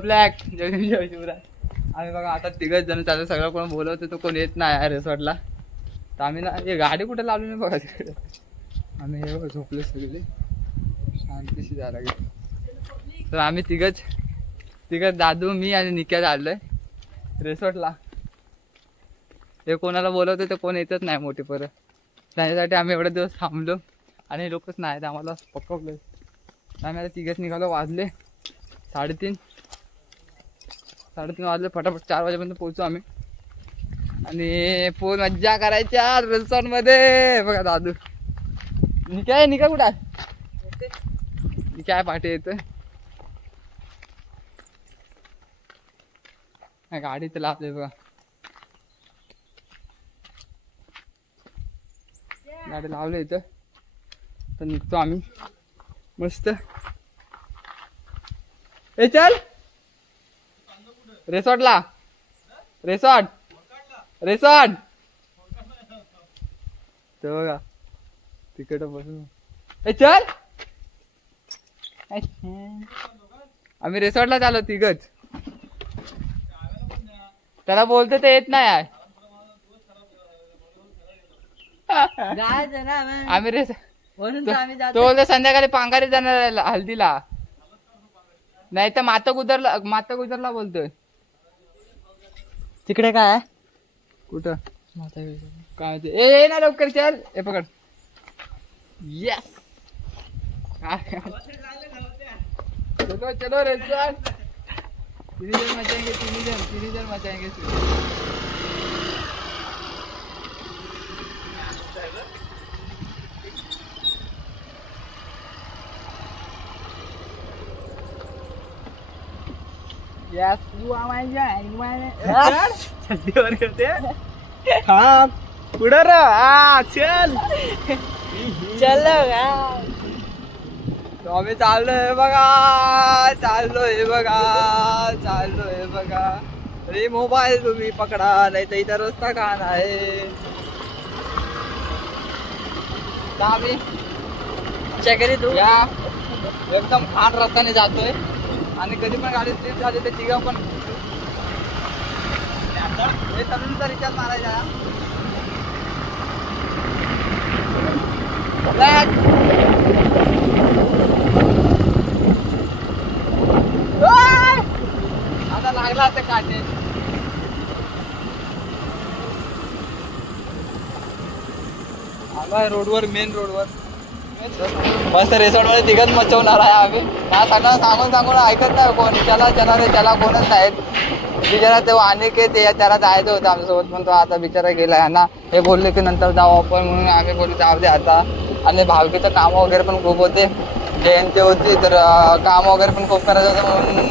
Black जय शिवराय. आम्ही बघा आता तिघच जण चालू, सगळं कोण बोलवतो तो कोण येत नाही रिसॉर्टला. तर आम्ही ना हे गाडी कुठे लावली नाही बघा तिकडे. आम्ही हे झोपलो सगळे शांतीशी जायला गेलो. तर आम्ही तिघच दादू मी आणि निक्या चाललोय रिसॉर्टला. हे कोणाला बोलवतो ते कोण येतच नाही मोठे परत. त्याच्यासाठी आम्ही एवढे दिवस थांबलो आणि लोकच नाही आम्हाला पकवलं. आम्ही आता तिघच निघालो. वाजले 3:30 वाजले. फटाफट 4 वाजेपर्यंत पोहोचू आम्ही आणि फुल मज्जा करायच्या रिसॉर्ट मध्ये. बघा दादू निका कुठं काय पाठी येतोय. गाडी तर लावले बघा. गाडी लावले इथं. तर निघतो आम्ही मस्त. ए चल रिसॉर्टला. रिसॉर्ट तर बघा तिकडं बसून. ए चल आम्ही रिसॉर्टला चाललो तिघच. त्याला बोलतो ते येत नाही आहे. आम्ही तो बोलतो संध्याकाळी पांगारी जाणार हल्दीला. नाही तर माता गुजरला बोलतोय. तिकडे काय कुठं काय ए ना लवकर चल. ए पकड. यस चलो रिसॉर्ट. तीन जन मचाएंगे. यस तू छड्डीवर करते. हा पुढं रे. चल आम्ही चाललोय बघा. अरे मोबाईल तुम्ही पकडा नाही तर इथं रस्ता का नाही. आम्ही चेकरी तू या एकदम घाण रस्त्याने जातोय आणि कधी पण गाडी स्लिप झाली तर तिघं पण हे तरुणचा रिचार्ज मारायचा. आता लागला ते काटे. आला रोडवर मेन रोडवर मस्त रिसॉर्ट मध्ये तिघच मचवणार आहे आम्ही. हा सगळं सांगून ऐकत नाही कोण. त्याला कोणच नाहीत. बिचारा ते अनिकेत त्याला जायचं होतं आमच्यासोबत पण तो आता बिचारा गेलाय ना. हे बोलले की नंतर जाऊ आपण म्हणून आम्ही बोललो जाऊ दे आता. आणि भावकीचं काम वगैरे पण खूप होते. जयंती होती तर काम वगैरे पण खूप करायचं होतं म्हणून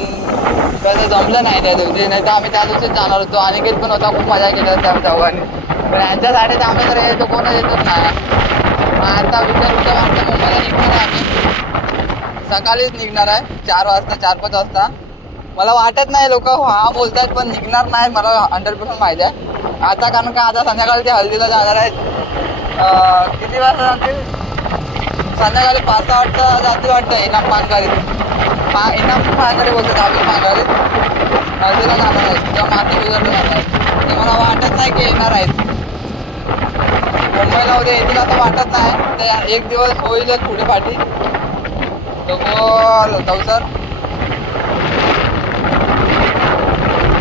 त्याचं जमलं नाही त्या दिवशी. नाही तर आम्ही त्या दिवशीच जाणार होतो. अनिकेत पण होता. खूप मजा केली त्या चौघांनी. पण यांच्यासाठी तर आम्ही तर यायचो कोणच येतच नाही. आता विचार मुंबईला निघणार आहे आम्ही. सकाळीच निघणार आहे 4-5 वाजता. मला वाटत नाही लोक हा बोलतात पण निघणार नाही मला 100% माहिती आहे आता. कारण का आता संध्याकाळी ते हल्दीला जाणार आहेत. किती वाजता जातील. संध्याकाळी 5-6 वाजता जातील वाटतं. इनाम पांगारी बोलतात. आम्ही पांगारी हल्दीला जाणार आहेत किंवा माती गुजरला जाणार आहेत. ते मला वाटत नाही की येणार आहेत. मुंबईला उद्या येतील असं वाटत नाही. ते 1 दिवस होईलच पुढे पाठी. तो बोल सर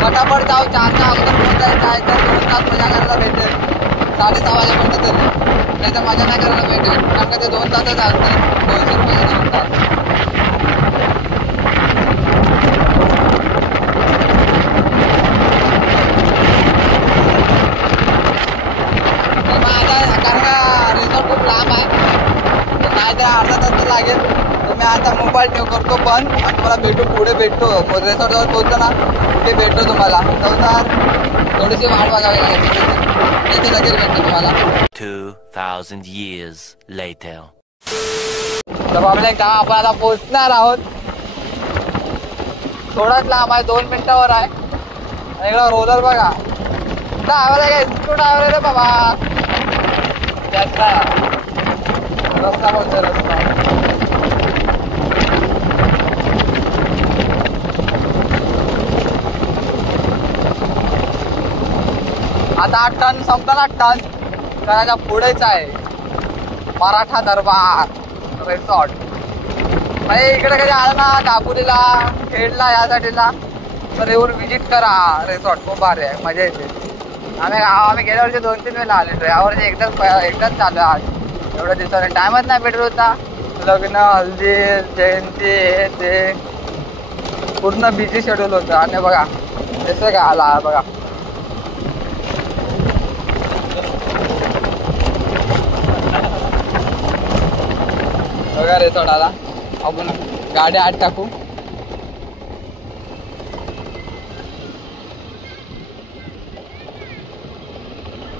फटाफट जाऊ. 4च्या अगोदर पोहोचायचं आहे तर 2 तास मजा करायला भेटेल. 6:30 वाजेपर्यंत तरी. नाही तर मजा नाही करायला भेटेल. कारण का ते 2 तासच असतात. 200 रुपये 2 तास. कारण का रिसॉर्ट खूप लांब आहे. नाही तर अर्धा तास तर लागेल. तर मी आता मोबाईल ठेव करतो पण आणि तुम्हाला पुढे भेटतो. रिसॉर्ट जवळ पोहोचतो ना ते भेटतो तुम्हाला. थोडीशी वाट बघावी लागेल. त्याचे लगेच भेटतो तुम्हाला. 2000 years later. तर आपल्या गाव आपण आता पोहोचणार आहोत. थोडाच लांब आहे. 2 मिनिटावर आहे. इकडं रोलर बघा. ड्रायव्हर आहे का स्कूट ड्रायव्हर रे बाबा. त्याचा रस्ता बोलतो रस्ता. आता 8 टन संपला ना 8 टन त्याच्या पुढेच आहे मराठा दरबार रिसॉर्ट. भाई इकडे कधी आला ना दापोलीला खेडला या साठीला तर येऊन विजिट करा रिसॉर्ट. खूप भारी आहे, मजा येते. आम्ही गेल्या वर्षी 2-3 वेळेला आलेलो. यावर्षी एकदाच चालू आज. एवढ्या दिवसाने टाइमच नाही भेटत होता. लग्न हल्दी जयंती हे ते पूर्ण बिझी शेड्यूल होतं. आणि बघा कसं काय आला बघा. बघा रिसॉर्ट आला. आपण गाडी आत टाकू.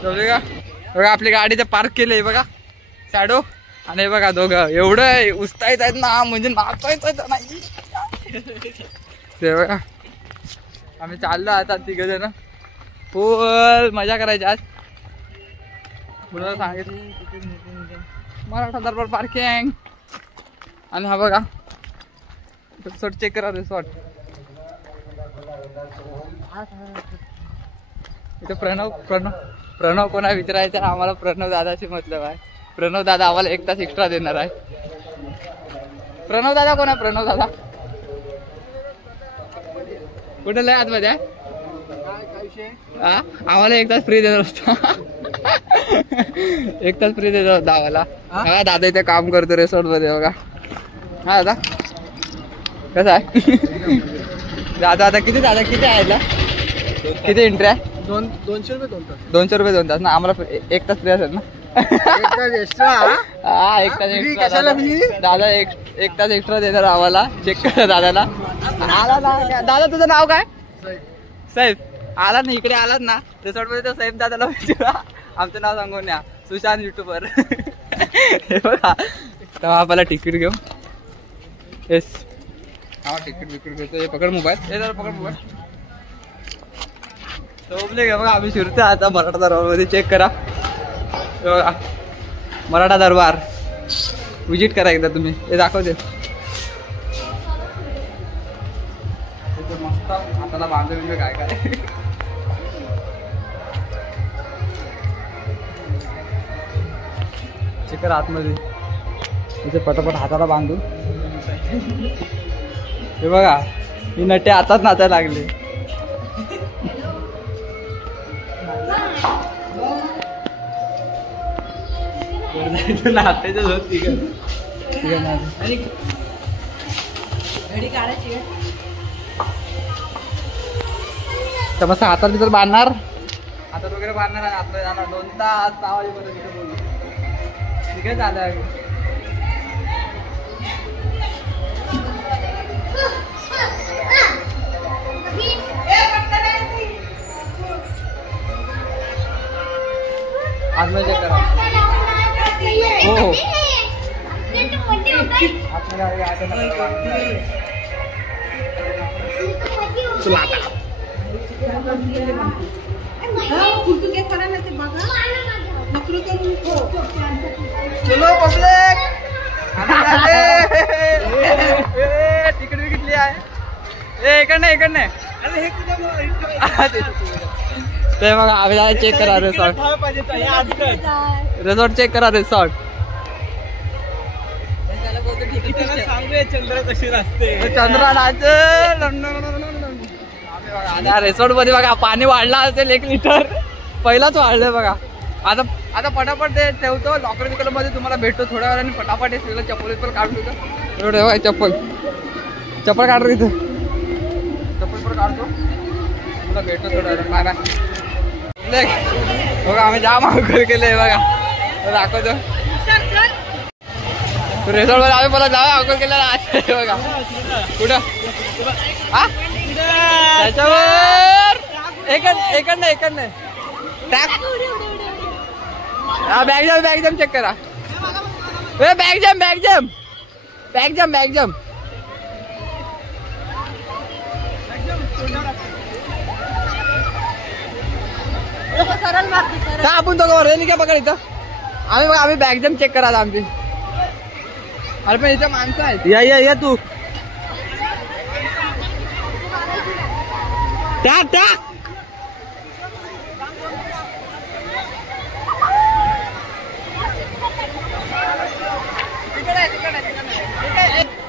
बघा बघा आपली गाडी तर पार्क केली बघा शॅडो. आणि बघा दोघं एवढं उचतायत आहेत ना म्हणजे नाचायचं नाही. ते बघा आम्ही चाललो आता 3 जण फुल मजा करायची आज. पुढं सांगितलं मराठा दरबार पार्किंग. आणि हा बघा रिसॉर्ट चेक करा. रिसॉर्ट इथं प्रणव कोणा विचारायचं आम्हाला. प्रणव दादाशी मतलब आहे. प्रणव दादा आम्हाला 1 तास एक्स्ट्रा देणार आहे. प्रणव दादा कोण आहे? प्रणव दादा कुठे लय आतमध्ये आहे? हा आम्हाला 1 तास फ्री देणार होता. 1 तास फ्री देणार होता आम्हाला. हा दादा इथे काम करतो रिसॉर्ट मध्ये बघा. हा दादा कसं आहे? दादा आता किती आहे? किती एंट्री आहे? 200 रुपये 2 तास. 200 रुपये 2 तास ना. आम्हाला 1 तास फ्री असेल ना. एक्स्ट्रा. हा 1 तास एक्स्ट्रा दादा 1 तास एक्स्ट्रा देणार आम्हाला. चेक करा दादाला. आला ना दादा तुझं नाव काय? सैफ. आला ना इकडे आलात ना रिसॉर्ट मध्ये तर सैफ दादाला विचारा. आमचं नाव सांगून या. सुशांत युट्यूबर. हे बघा तेव्हा आपल्याला तिकीट घेऊ. येस हा तिकीट घेतो. हे पकड मोबाईल. हे जरा पकड मोबाईल. झोपले का बघा आम्ही शिरतो आता मराठा दरबार मध्ये. चेक करा बघा मराठा दरबार विजिट करा एकदा तुम्ही. हे दाखवते मस्त हाताला बांधून काय चेक करा आतमध्ये. तिथे पटापट हाताला बांधून. हे बघा ही नटे हातात नाचायला लागले. नाचायचं तर मस्त हातात तिथं बांधणार. हातात वगैरे बांधणार आणि आतमध्ये जाणार. 2 तास 6 वाजेपर्यंत तिथे बोलू. ठीक आहे चालेल. आतमध्ये चेक करा. हो हो चलो पब्लिक तिकीट विकटली आहे. इकडनं ते बघा आम्ही चेक करा रिसॉर्ट. रिसॉर्ट चेक करा रिसॉर्ट. चंद्र कशी असते. चंद्रा नाच. रिसॉर्ट मध्ये बघा पाणी वाढला असेल 1 लिटर. पहिलाच वाढलंय बघा. आता पटापट ते ठेवतो. लॉकर बिकर मध्ये तुम्हाला भेटतो थोड्या वेळाने. पटापट हे सगळं चप्पल पण काढून ठेवतो. एवढं बघा चप्पल काढ इथं. चप्पल पण काढतो. तुला भेटतो थोड्या वेळाने. Bye bye. बघा आम्ही जाम अवघड केलंय बघा. दाखवतो रिसॉर्ट मध्ये. आम्ही मला जाऊ अवघड केलं बघा. कुठं हा त्याच्यावर एकडनं टॅक. हा बॅग जम चेक करा. बॅग जम का आपण तो वर काय पकड इथं. आम्ही बॅग जम चेक करा आमची. अरे पण इथं माणसं आहेत. या तू टाक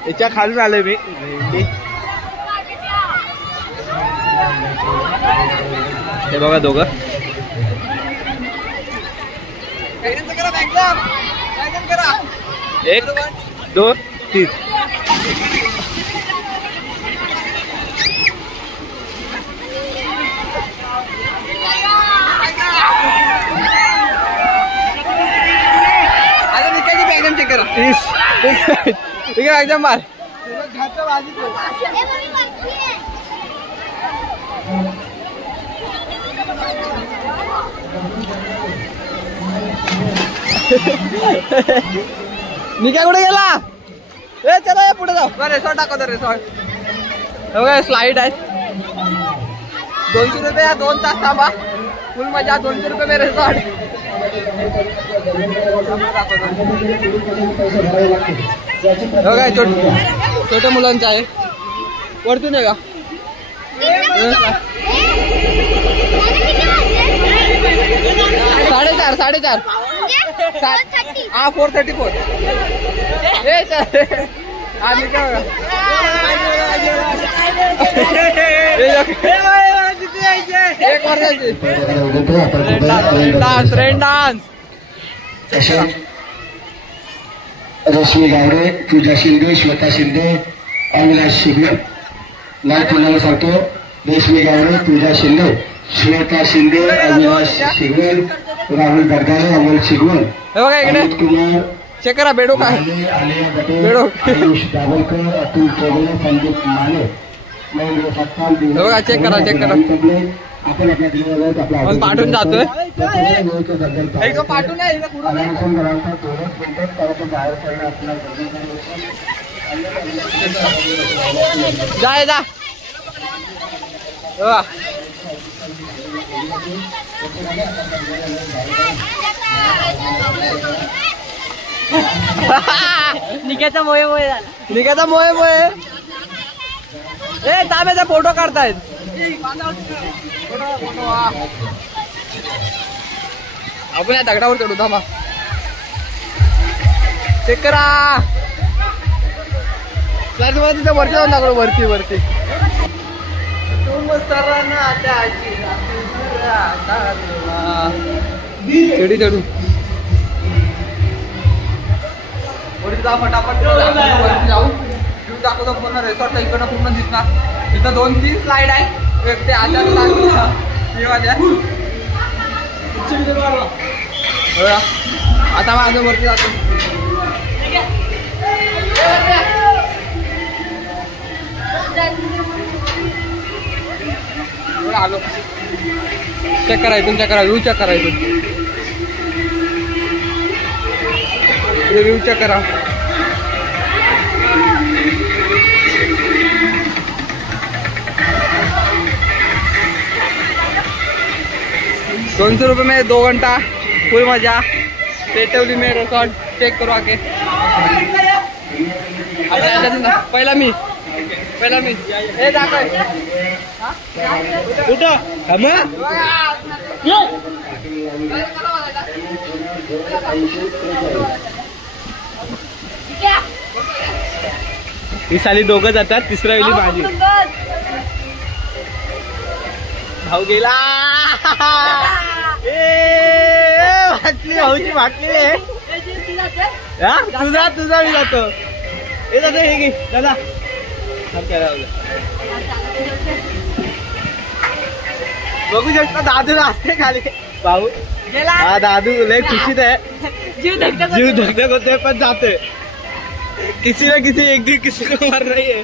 याच्या खालून आलोय मी. हे बघा दोघं. एक 2 3. आता निकायची एकदम चेक करा. 30. ठीक आहे एकदम मार. निका कुठे गेला? ए चला पुढे जाऊ. रिसॉर्ट दाखवतो रिसॉर्ट. स्लाइड आहे. 200 रुपये 2 तास थांबा. फुल मजा. 200 रुपये में रिसॉर्ट. छोट्या मुलांचं आहे. वरतून आहे का? 4.5 हा 434. आम्ही काय एक वर्षाची रेन डान्स. रश्मी गावडे, पूजा शिंदे, श्वेता शिंदे, अविनाश शिगवे. नाही पुन्हा सांगतो. रश्मी गावडे, पूजा शिंदे, श्वेता शिंदे, अविनाश शिगवे, राहुल बरगाले, अमोल शिगवण, बघा इकडे अमित कुमार, चेक करा. बेडो काय आलिया गटे, बेडो. आयुष दाभोलकर, अतुल चौगले, संदीप माने, महेंद्र सत्तान, बघा चेक करा चेक करा. आपण आपल्या दिवस आपला पण पाठवून जातोय. एकदम पाठवून नाही जा जा. निकाचा मोये मोये झाला. निघायचा मोये मोये. ए ताब्याचा फोटो काढतायत. आपण या दगडावर चढू. थांबा चेक करा. तिथे वरती जाऊन दाखवलं. वरती वरती चढी चढू. वरती जा फटाफट. वरती जाऊ. दाखवतो पूर्ण रिसॉर्टला. इकडनं पूर्ण दिसणार. तिथं 2-3 स्लाइड आहे. एक ते आजार आता माझं वरती जातो. आलो. चेक करा इथून. चेक करा. व्ह्यू चेक करा इथून. व्ह्यू चेक करा. ₹200 में 2 घंटा फुल मजा. पेटवली में रिसॉर्ट चेक करो आके. पहिला मी हे दाखव. कुठं ही साली दोघं जातात. तिसरा वेळी माझी भाऊ गेला. वाटली भाऊची वाटली. तुझा मी जातो. हे दादा हे घे दादा. बघू शकता दादू असते खाली. भाऊ हा दादू लय खुशीत आहे. जीव धकधक होते पण जाते. किसी ना किसी एक दिन किसी को मार रही है.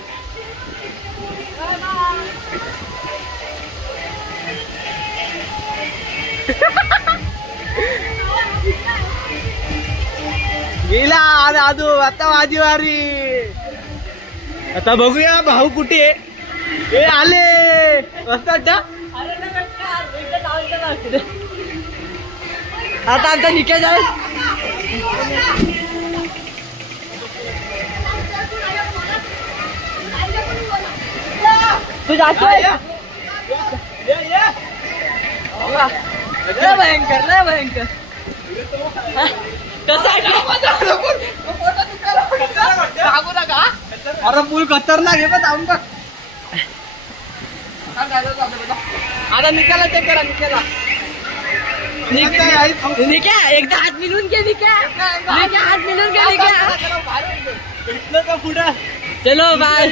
गेला दादू. आता माझी वारी. आता बघूया भाऊ कुठे आहे. ए आले मस्त वाटत. आता आमचा निकेश आहे. तू जातोय. लय भयंकर लय भयंकर. कसं सांगू नका. अरे पूल खतरनाक आहे पण जाऊन बघ. आता निकाला चेक करा निकाला. निक्या एकदा हात मिळून घे निक्या हात मिळून घे निक्या. भेटलं का पुढं. चलो बाय.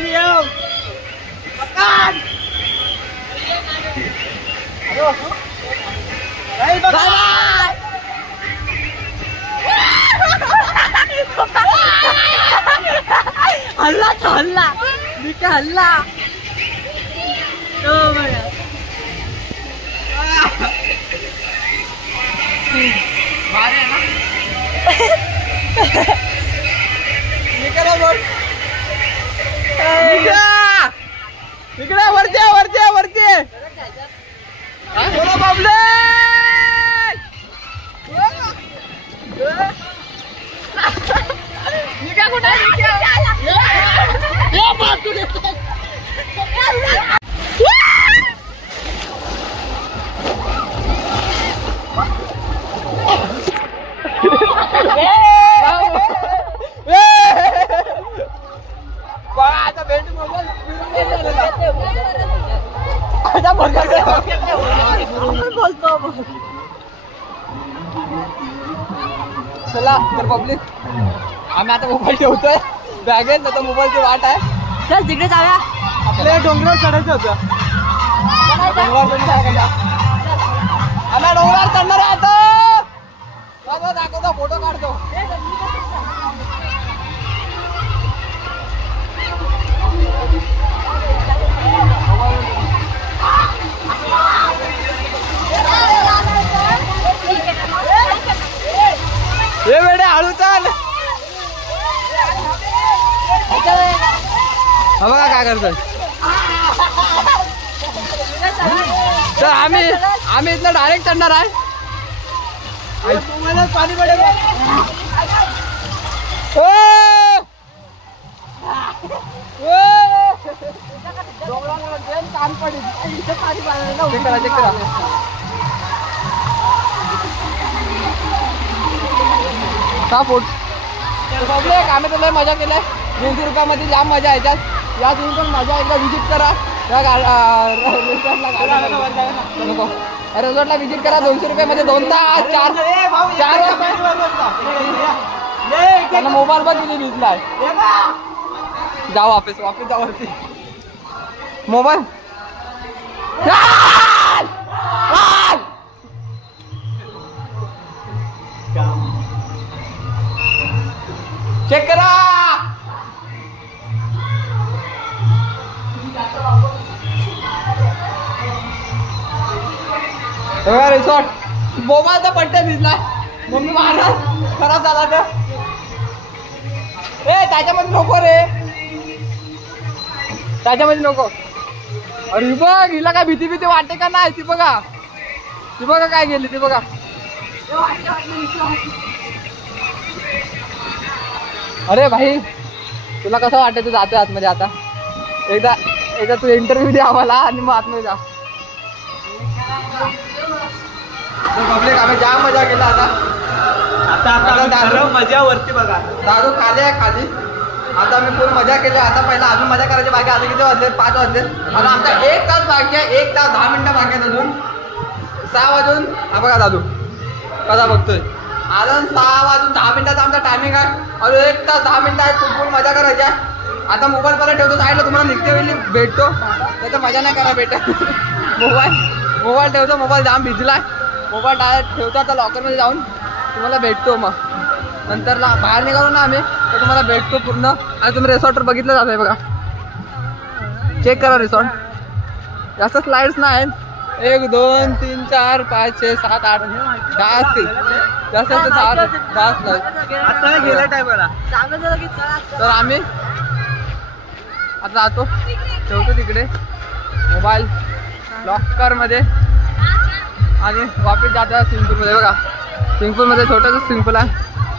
हल्ला तो हल्ला निक्या हल्ला. इकडे वरती वरती वरती बाबले. बोलतो चला तर पब्लिक आम्ही आता मोबाईल ठेवतोय बॅगेत. तर मोबाईलची वाट आहे. चल तिकडे जाऊया. आपल्या डोंगरावर चढायचं होतं. आम्ही डोंगरावर चढणार आहे आता. दाखवतो फोटो काढतो. हे वेडे हळू चाल. बघा काय करतोय. तर आम्ही इथलं डायरेक्ट चढणार आहे. पाणी पडेल. काम पडेल. चेक करा चेक करा. का फोट पब्लिक आम्ही तर लय मजा केलाय. 200 रुपयामध्ये जाम मजा याच्यात. या तुम्ही पण मजा एकदा विजिट करा. या रिसॉर्टला विजिट करा. 200 रुपयामध्ये 2 तास 4 त्यांना मोबाईल पण तिथे भिजलाय. जा वापस जा वरती. मोबाईल चेक करा. रिसॉर्ट मोबाईलचा पट्ट्या भिजलाय. मम्मी महाराज खराब झाला तर त्याच्यामध्ये नको रे. त्याच्यामध्ये नको. अरे बघ हिला काय भीती भीती वाटते का नाही. ती बघा काय गेली ती बघा. अरे भाई तुला कसं वाटायचं जातोय आतमध्ये आता. एकदा तू इंटरव्ह्यू दे आम्हाला आणि मग आतमध्ये जा. पब्लिक आम्ही जाम मजा केला. आता मजा वरती बघा. दारू खाली आहे खाली. आता मी फुल मजा केली. आता पहिला अजून मजा करायची बाकी. आता किती वाजले 5 वाजले. आता आमचा 1 तास बाकी आहे. 1 तास 10 मिनिटं बाकी आहेत अजून. 6 वाजून हा बघा दादू कसा बघतोय. अजून 6 वाजून 10 मिनिटाचा आमचा टायमिंग आहे. अजून 1 तास 10 मिनिटं आहे. फुल मजा करायची आहे. आता मोबाईल परत ठेवतो साईडला. तुम्हाला निघते वेळी भेटतो. नाही तर मजा नाही करा भेटत. मोबाईल ठेवतो. मोबाईल जाम भिजलाय. मोबाईल डायरेक्ट ठेवतो आता लॉकरमध्ये जाऊन. तुम्हाला भेटतो मग नंतर बाहेर निघालो ना आम्ही तर तुम्हाला भेटतो पूर्ण. आणि तुम्ही रिसॉर्टवर बघितलं जात आहे बघा. चेक करा रिसॉर्ट. जास्त स्लाइड्स नाही आहेत. 1 2 3 4 5 6 7 8 10 असतील. जास्त 10 स्लाइड. आता गेल्या टायमाला तर आम्ही आता जातो. ठेवतो तिकडे मोबाईल लॉकरमध्ये आणि वापस जातो स्विमिंग पूलमध्ये. बघा स्विमिंग पूलमध्ये छोटंसं स्विमिंग पूल आहे.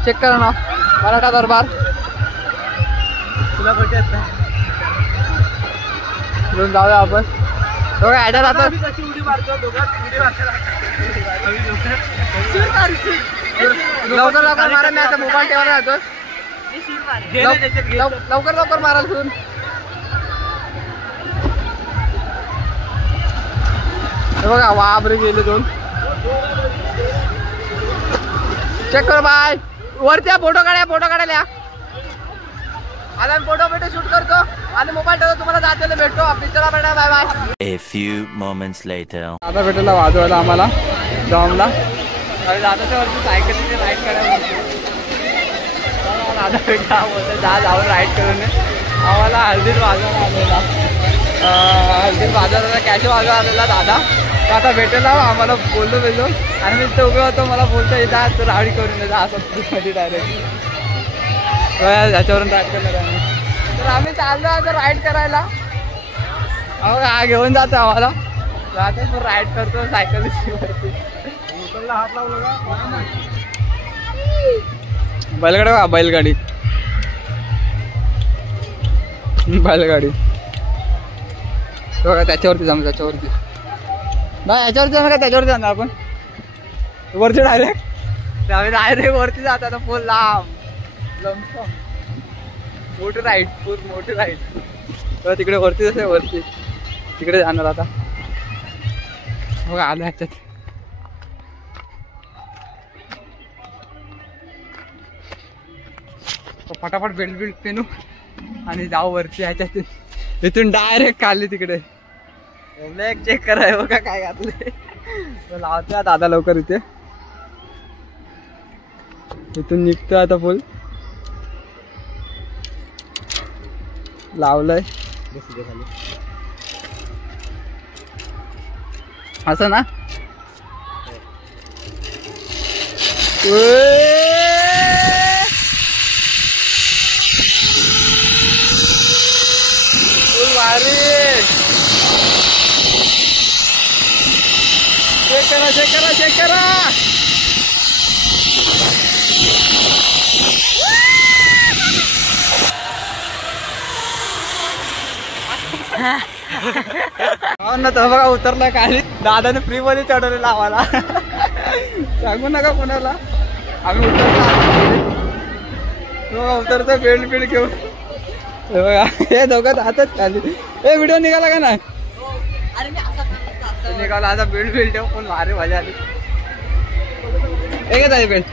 चेक करा ना. मराठा दरबार. तुला कुठे घेऊन जाऊया आपण. बघा ॲड्या जातात. कशी उडी मारतो दोघात उडी मारतो. लवकर मारा. मी आता मोबाईल ठेवायला जातो. लवकर लवकर मारायला सून. बघा वाबरे गेले दोन. चेक कर बाय. वरती फोटो काढायला. आता आम्ही फोटो शूट करतो आणि मोबाईल ठेवतो. तुम्हाला जाते भेटतो पिक्चरला भेटा. Bye bye. A few moments later. आता भेटला वाजवायला आम्हाला जामला. दादाच्या वरती सायकलीने राईड करायला दादा भेटा बोलतो जा जाऊन राईड करून आम्हाला हळदीत वाजवायला आलेला. हळदीत वाजवायला कॅश वाजवायला आलेला दादा. तर आता भेटेला आम्हाला बोललो आणि मी तिथे उभे होतो. मला बोलतो येता तू रावडी करून येता असं मध्ये डायरेक्ट ह्याच्यावरून राईड करणार आम्ही. तर आम्ही चाललो आता राईड करायला. अहो हा घेऊन जातो आम्हाला. जातो राईड करतो सायकलीची वरती. हात लावलो का बैलगाडी बघा बैलगाडी बघा त्याच्यावरती जाणार. त्याच्यावरती नाही याच्यावरती जाणार का त्याच्यावरती जाणार आपण वरती डायरेक्ट. आम्ही डायरेक्ट वरती जातो आता. फुल लांब मोठी राईड तर तिकडे वरती जसं वरती तिकडे जाणार आता. बघा आलो ह्याच्यात. फटाफट बेल्ट पेनू आणि जाऊ वरती ह्याच्यात. इथून डायरेक्ट खाली तिकडे. चेक कराय बघा काय घातले. लावतोय दादा लवकर. इथून निघतोय आता फुल लावलंय असं ना. चेक करा. ना तर बघा उतरला खाली. दादाने फ्री मध्ये चढवलेला आम्हाला. सांगू नका कोणाला. आम्ही उतरतो बेल्ट घेऊन. बघा हे दोघं हातच खाली. हे व्हिडिओ निघाला का नाही निघाला. आता बेल्ट ठेव. पण भारी मजा आली. हे काय बेल्ट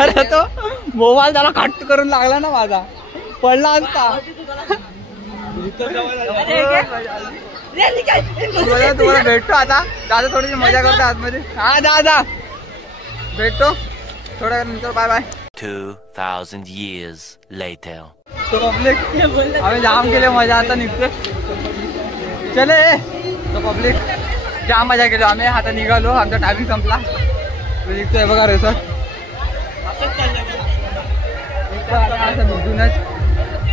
अरे तो मोबाईल त्याला कट करून लागला ना माझा. पडला असता. तुम्हाला भेटतो आता. दादा थोडीशी मजा करतो आतमध्ये. हा दादा भेटतो थोड्या नंतर. Bye bye. 2000 years later. तो पब्लिक आम्ही जाम केले मजा. आता निघतो चले. तो पब्लिक जाम मजा केलो आम्ही. आता निघालो. आमचा टायमिंग संपला. निघतोय बघा रिसॉर्ट.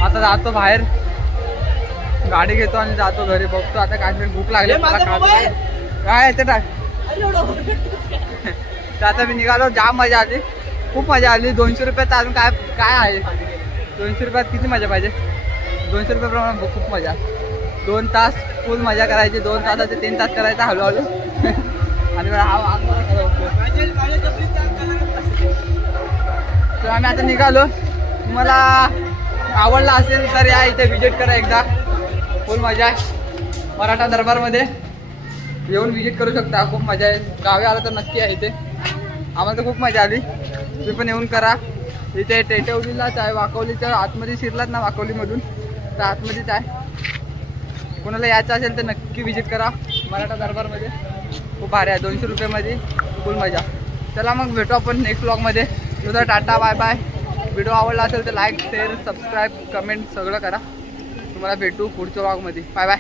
आता जातो बाहेर. गाडी घेतो आणि जातो घरी. बघतो आता काय भूक लागली काय येते टाक. तर आता मी निघालो. जाम मजा आली. खूप मजा आली. 200 रुपयात अजून काय काय आहे. 200 रुपयात किती मजा पाहिजे. 200 रुपयाप्रमाणे खूप मजा. 2 तास फुल मजा करायची. 2 तासाचे 3 तास करायचा हळूहळू. आणि तर आम्ही आता निघालो. तुम्हाला आवडला असेल तर या इथे विजिट करा एकदा. फुल मजा आहे. मराठा दरबारमध्ये येऊन विजिट करू शकता. खूप मजा आहे. गावी आलं तर नक्की आहे इथे. आम्हाला तर खूप मजा आली. तुम्ही पण येऊन करा. इथे टेटवलीलाच आहे. वाकवलीच्या आतमध्ये शिरलात ना वाकवलीमधून तर आतमध्येच आहे. कोणाला यायचं असेल तर नक्की विजिट करा. मराठा दरबारमध्ये खूप भारी आहे. 200 रुपयामध्ये फुल मजा. चला मग भेटू आपण नेक्स्ट व्लॉगमध्ये. तुझा टाटा बाय बाय. व्हिडिओ आवडला असेल तर लाईक शेअर सबस्क्राईब कमेंट सगळं करा. तुम्हाला भेटू पुढच्या व्लॉगमध्ये. Bye bye.